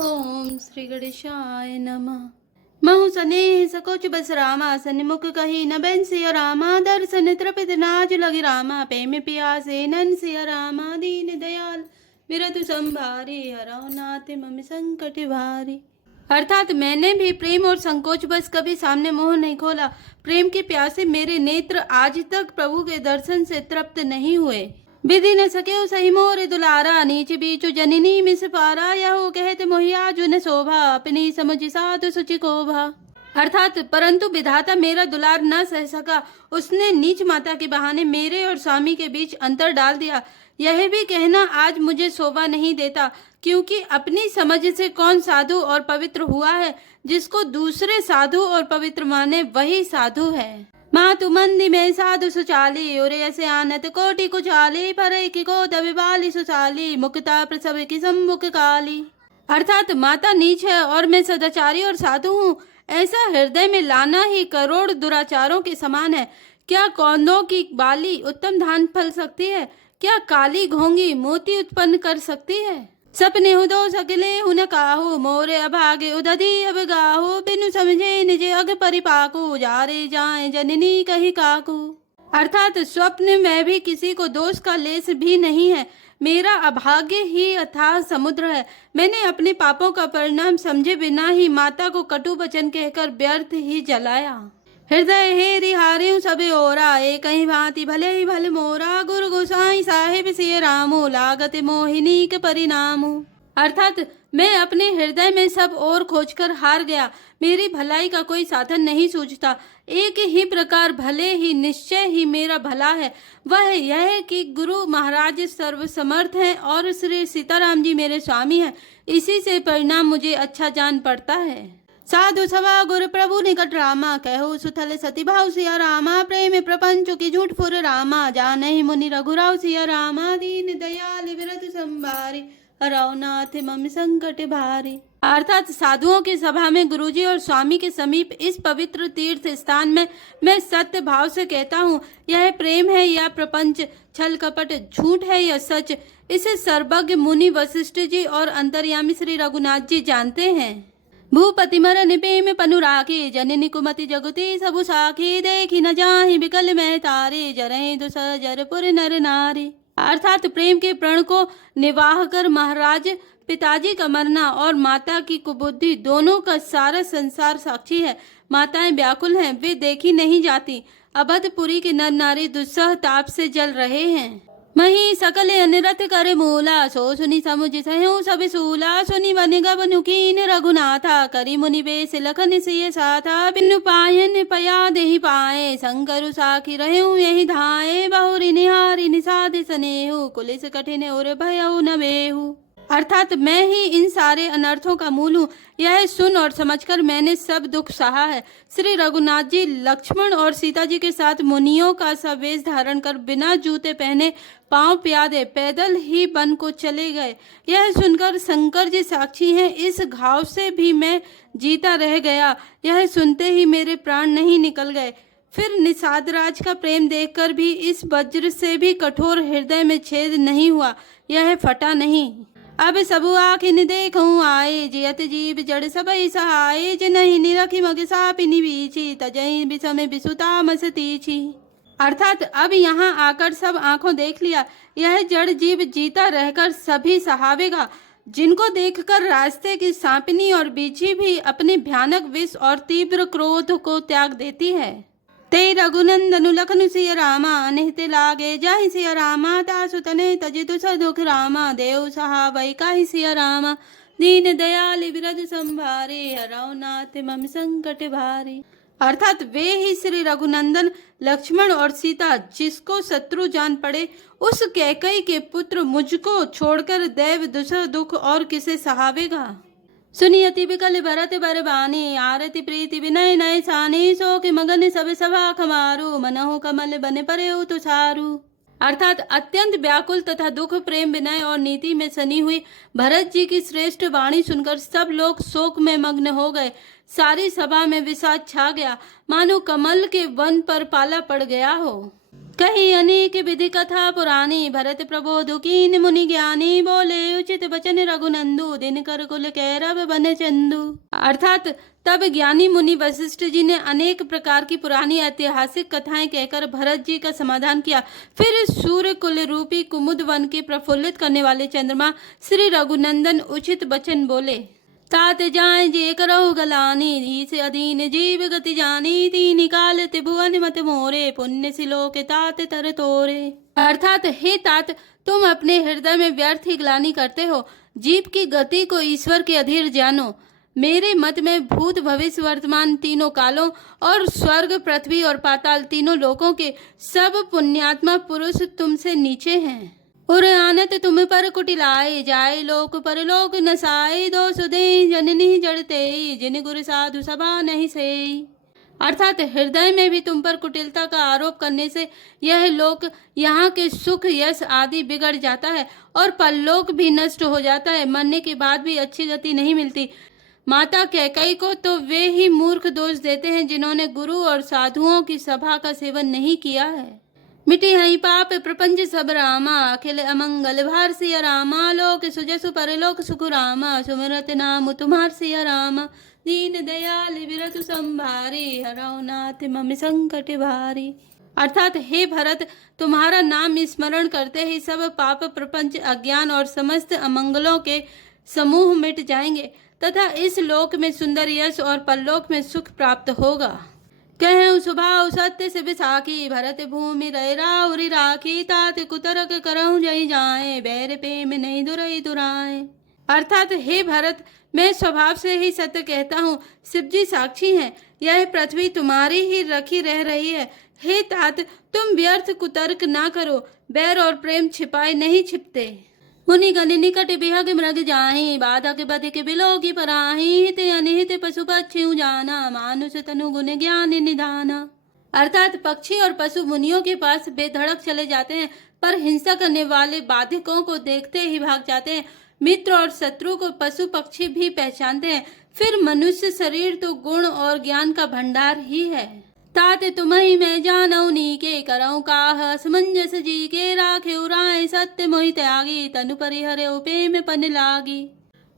ओम श्री गणेशाय नमः। महु सनेह सकोच बस रामा, सन्मुख कही न बैन सिया रामा। दर्शन तृपित नाज लगी रामा, प्रेम पियासे नन सिया रामा। दीन दयाल विरतु संभारी, हरौ नाथ मम संकट भारी। अर्थात मैंने भी प्रेम और संकोच बस कभी सामने मुंह नहीं खोला। प्रेम के प्यासे मेरे नेत्र आज तक प्रभु के दर्शन से तृप्त नहीं हुए। विधि न सके सही मोर दुलारा, नीच बीचु जननी मिस पारा। यहो कहते मोहिया जुन शोभा, अपनी समझ साधु सुचि कोभा। अर्थात परंतु विधाता मेरा दुलार न सह सका। उसने नीच माता के बहाने मेरे और स्वामी के बीच अंतर डाल दिया। यह भी कहना आज मुझे शोभा नहीं देता, क्योंकि अपनी समझ से कौन साधु और पवित्र हुआ है। जिसको दूसरे साधु और पवित्र माने वही साधु है। मातु मंदी में साधु सुचाली, और ऐसे आनत कोटि कुचाली। पर की को दबिबाली सुचाली, मुक्ता प्रसव की सम्मुख काली। अर्थात माता नीच है और मैं सदाचारी और साधु हूँ, ऐसा हृदय में लाना ही करोड़ दुराचारों के समान है। क्या कौंदों की बाली उत्तम धान फल सकती है? क्या काली घोंगी मोती उत्पन्न कर सकती है? सपने उदो सकले हुन काहू, मोरे अभागे उदधि अब गाहू। बिनु समझे निजे अग परिपाकू, जारे जाए जननी कही काकू। अर्थात स्वप्न में भी किसी को दोष का लेस भी नहीं है। मेरा अभाग्य ही अथाह समुद्र है। मैंने अपने पापों का परिणाम समझे बिना ही माता को कटु वचन कहकर व्यर्थ ही जलाया। हृदय हे रिहारे सबे ओरा, एक ही भांति भले ही भले मोरा। गुरु गोसाई साहिब सिय रामो, लागत मोहिनी के परिणामो। अर्थात मैं अपने हृदय में सब और खोजकर हार गया। मेरी भलाई का कोई साधन नहीं सूझता। एक ही प्रकार भले ही निश्चय ही मेरा भला है, वह यह है कि गुरु महाराज सर्वसमर्थ हैं और श्री सीताराम जी मेरे स्वामी हैं। इसी से परिणाम मुझे अच्छा जान पड़ता है। साधु सभा गुरु प्रभु निकट रामा, कहो सुथल सती भाव सिया रामा। प्रेम प्रपंच की झूठ फुर रामा, जानहि मुनि रघुराव सिया रामा। दीन दयाल विरत संभारी, हरौ नाथ मम संकट भारी। अर्थात साधुओं की सभा में गुरुजी और स्वामी के समीप इस पवित्र तीर्थ स्थान में मैं सत्य भाव से कहता हूँ, यह प्रेम है या प्रपंच, छल कपट, झूठ है या सच, इसे सर्वज्ञ मुनि वशिष्ठ जी और अंतर्यामी श्री रघुनाथ जी जानते हैं। भूपति मरन प्रेम पनु राखी, जननी कुमति जगती सबु साखी। देखी न जाहि बिकल में तारे, जरहि दुसह जरपुर नर नारी। अर्थात प्रेम के प्रण को निवाह कर महाराज पिताजी का मरना और माता की कुबुद्धि दोनों का सारा संसार साक्षी है। माताएं व्याकुल हैं, वे देखी नहीं जाती। अवधपुरी के नर नारी दुस्सह ताप से जल रहे हैं। मही सकल अनिरत कर मूला, सो सुनी समुझ सहु सब सूला। सुनी बन गब नुकीन रघुनाथा, करी मुनि बेस लखन सिय साथा। बिनु पायन पया देहि पाए, शंकरु साखी रहु यही धाए। बहुरी निहारी निषाद सनेहु, कुलिस कठिन और भयउ न बेहु। अर्थात मैं ही इन सारे अनर्थों का मूल हूँ। यह सुन और समझकर मैंने सब दुख सहा है। श्री रघुनाथ जी लक्ष्मण और सीता जी के साथ मुनियों का सा वेश धारण कर बिना जूते पहने पांव प्यादे पैदल ही वन को चले गए। यह सुनकर शंकर जी साक्षी हैं, इस घाव से भी मैं जीता रह गया। यह सुनते ही मेरे प्राण नहीं निकल गए। फिर निषादराज का प्रेम देखकर भी इस वज्र से भी कठोर हृदय में छेद नहीं हुआ, यह फटा नहीं। अब सबु आखिन देखूं आए, जियत जीव जड़ सबई सहाय। जिनहि निरखी मग सापिनी बीची, तजहि विषम बिसुता मस तीछी। अर्थात अब यहाँ आकर सब आंखों देख लिया। यह जड़ जीव जीता रहकर सभी सहावेगा, जिनको देखकर रास्ते की सांपिनी और बीछी भी अपने भयानक विष और तीव्र क्रोध को त्याग देती है। ते रघुनंदनु लखनु सिय रामा, अनिहते लागे जाहि सिय रामा। तासु तने तजितु सदुख रामा, देव सहावै काहि सिय रामा। दीन दयाल विरद संभारे, हरौ नाथ मम संकट भारी। अर्थात वे ही श्री रघुनंदन लक्ष्मण और सीता, जिसको शत्रु जान पड़े, उस कैकई के पुत्र मुझको छोड़कर दैव दुसह दुख और किसे सहावेगा। सुनियति विकल भरत बर बानी, आरती प्रीति विनय नय सानी। सो के मगन सब सभा खमारू, मनहु कमल बन परेउ तुषारू। अर्थात अत्यंत व्याकुल तथा दुख प्रेम विनय और नीति में सनी हुई भरत जी की श्रेष्ठ वाणी सुनकर सब लोग शोक में मग्न हो गए। सारी सभा में विषाद छा गया, मानो कमल के वन पर पाला पड़ गया हो। कही अनेक विधि कथा पुरानी, भरत प्रबोधु कीन मुनि ज्ञानी, बोले उचित वचन रघुनंदु, दिन कर कुल कैरव बन चंदु। अर्थात तब ज्ञानी मुनि वशिष्ठ जी ने अनेक प्रकार की पुरानी ऐतिहासिक कथाएं कहकर भरत जी का समाधान किया। फिर सूर्य कुल रूपी कुमुद वन के प्रफुल्लित करने वाले चंद्रमा श्री रघुनंदन उचित वचन बोले। तात जाए जे करहु गलानी, से अधीन जीव गति जानी, तीन काल त्रिभुवन मत मोरे, पुण्य सिलोक तात तर तोरे। अर्थात हे तात, तुम अपने हृदय में व्यर्थ ही ग्लानि करते हो। जीव की गति को ईश्वर के अधीर जानो। मेरे मत में भूत भविष्य वर्तमान तीनों कालों और स्वर्ग पृथ्वी और पाताल तीनों लोकों के सब पुण्यात्मा पुरुष तुमसे नीचे हैं। उर आनत तुम पर कुटिलाए, जाए लोक पर लोक नसाए, दो सुदे जननी जड़ते, जिन गुरु साधु सभा नहीं से। अर्थात हृदय में भी तुम पर कुटिलता का आरोप करने से यह लोक, यहाँ के सुख यश आदि बिगड़ जाता है और परलोक भी नष्ट हो जाता है। मरने के बाद भी अच्छी गति नहीं मिलती। माता कैकेयी को तो वे ही मूर्ख दोष देते हैं जिन्होंने गुरु और साधुओं की सभा का सेवन नहीं किया है। मिटी हई पाप प्रपंच सब रामा, अखिल अमंगल भार सिया रामा, लोक सुजसु परलोक सुख रामा, सुमिरत नाम तुम्हार सिया रामा, दीन दयाल विरतु संभारी, हरौ नाथ मम संकट भारी। अर्थात हे भरत, तुम्हारा नाम स्मरण करते ही सब पाप प्रपंच अज्ञान और समस्त अमंगलों के समूह मिट जाएंगे तथा इस लोक में सुंदर यश और परलोक में सुख प्राप्त होगा। कहूँ सुभाव सत्य से विसाखी, भरत भूमि रह राउरी राखी, तात कुतरक करहु जई जाए, बैर प्रेम नहीं दुरई दुराए। अर्थात हे भरत, मैं स्वभाव से ही सत्य कहता हूँ। शिवजी साक्षी हैं, यह पृथ्वी तुम्हारी ही रखी रह रही है। हे तात, तुम व्यर्थ कुतर्क ना करो। बैर और प्रेम छिपाए नहीं छिपते। मुनि गण निकट बिहग मृग जाहि, बाधक बधिक बिलोकी पराहि, हित अनिहित पशु पक्षी जाना, मानुष तनु गुण ज्ञान निधाना। अर्थात पक्षी और पशु मुनियों के पास बेधड़क चले जाते हैं, पर हिंसा करने वाले बाधिकों को देखते ही भाग जाते हैं। मित्र और शत्रु को पशु पक्षी भी पहचानते हैं। फिर मनुष्य शरीर तो गुण और ज्ञान का भंडार ही है। तात तुम्हि मैं जानऊ नीके, करऊँ काह असमंजस जी के, राखे उराय सत्य मोहि त्यागी, तनु परिहरे प्रेम पन लागी।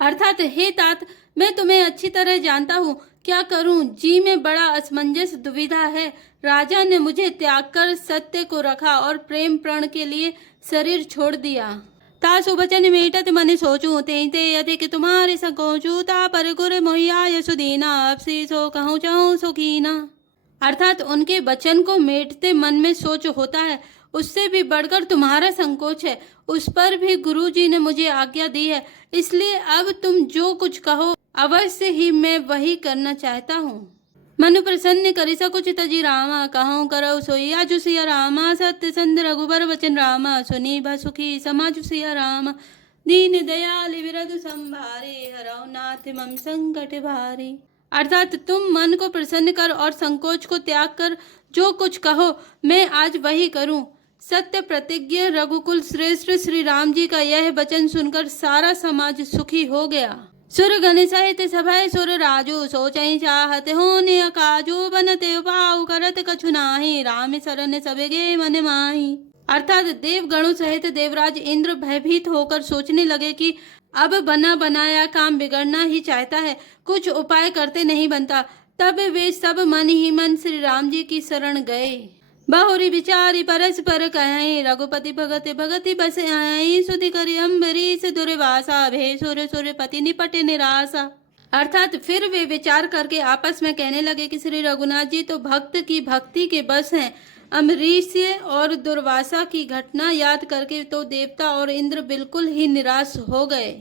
अर्थात हे तात, मैं तुम्हें अच्छी तरह जानता हूँ। क्या करूँ, जी में बड़ा असमंजस दुविधा है। राजा ने मुझे त्याग कर सत्य को रखा और प्रेम प्रण के लिए शरीर छोड़ दिया। तासु वचन मेटत मन सोचूं, ते अधिक तुम्हारे संकोचूं, ता पर गुर मोहिया सुदीना, अब से सो कहूँ चाहूँ सुखीना। अर्थात उनके वचन को मेटते मन में सोच होता है, उससे भी बढ़कर तुम्हारा संकोच है। उस पर भी गुरु जी ने मुझे आज्ञा दी है, इसलिए अब तुम जो कुछ कहो अवश्य ही मैं वही करना चाहता हूँ। मनु प्रसन्न करि सकुच तजी रामा, कहूँ करऊ सोई आजु सिया रामा, सत्य संत रघुबर वचन रामा, सुनी भ सुखी समाजु सिया रामा, दीन दयाल विरधु संभारे, हरौ नाथ मम संकट भारी। अर्थात तुम मन को प्रसन्न कर और संकोच को त्याग कर जो कुछ कहो मैं आज वही करूं। सत्य प्रतिज्ञ रघुकुल श्रेष्ठ श्री राम जी का यह वचन सुनकर सारा समाज सुखी हो गया। सुर गण सहित सभय सुर राजू, सोचहि चाहत होने अकाजू, बनते उपाउ करत कछु नाहि, राम शरण सब गे मन माही। अर्थात देवगणों सहित देवराज इंद्र भयभीत होकर सोचने लगे कि अब बना बनाया काम बिगड़ना ही चाहता है, कुछ उपाय करते नहीं बनता। तब वे सब मन ही मन श्री राम जी की शरण गए। बहुरी विचारी परस्पर कहें, रघुपति भगति भगति बस आए, सुधि करि अम्बरीश दुर्वासा, भे सुर सुर पति निपट निराशा। अर्थात फिर वे विचार करके आपस में कहने लगे कि श्री रघुनाथ जी तो भक्त की भक्ति के बस हैं। अम्बरीश और दुर्वासा की घटना याद करके तो देवता और इंद्र बिल्कुल ही निराश हो गए।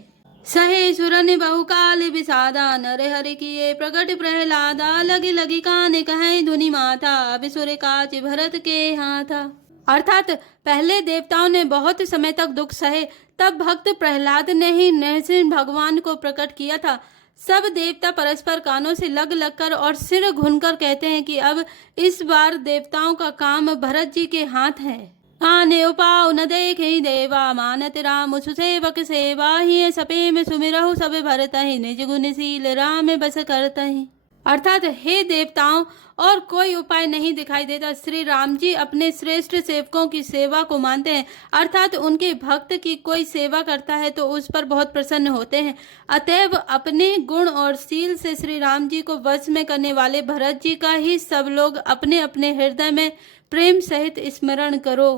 सहे सुरन बहुकाल विषादा, नर हरि किए प्रकट प्रहलादा, लगी लगी कान कहें धुनि माथा, अब सुर काज भरत के हाथा। अर्थात पहले देवताओं ने बहुत समय तक दुख सहे, तब भक्त प्रहलाद ने ही नरसिंह भगवान को प्रकट किया था। सब देवता परस्पर कानों से लग लग कर और सिर घुनकर कहते हैं कि अब इस बार देवताओं का काम भरत जी के हाथ है। आने उपाउ न देखे देवा, मानत राम सुसेवक सेवा, ही सपे में सुमिरहु सब भरत ही, निज गुणशील राम बस करत ही। अर्थात हे देवताओं, और कोई उपाय नहीं दिखाई देता। श्री राम जी अपने श्रेष्ठ सेवकों की सेवा को मानते हैं, अर्थात उनके भक्त की कोई सेवा करता है तो उस पर बहुत प्रसन्न होते हैं। अतएव अपने गुण और शील से श्री राम जी को वश में करने वाले भरत जी का ही सब लोग अपने अपने हृदय में प्रेम सहित स्मरण करो।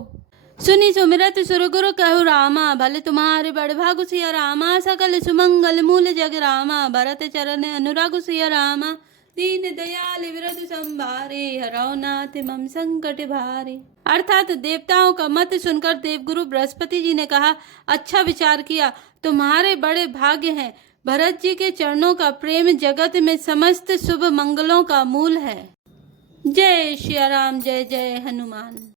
सुनी सुमिरत सुरगुरु कहु रामा, भले तुम्हारे बड़ भागु सिया रामा, सकल सुमंगल मूल जग रामा, भरत चरण अनुरागु सिया रामा, दीन दयाल विरद संभारे, हरौ नाथ मम संकट भारे। अर्थात देवताओं का मत सुनकर देवगुरु बृहस्पति जी ने कहा, अच्छा विचार किया, तुम्हारे बड़े भाग्य हैं। भरत जी के चरणों का प्रेम जगत में समस्त शुभ मंगलों का मूल है। जय श्री राम, जय जय हनुमान।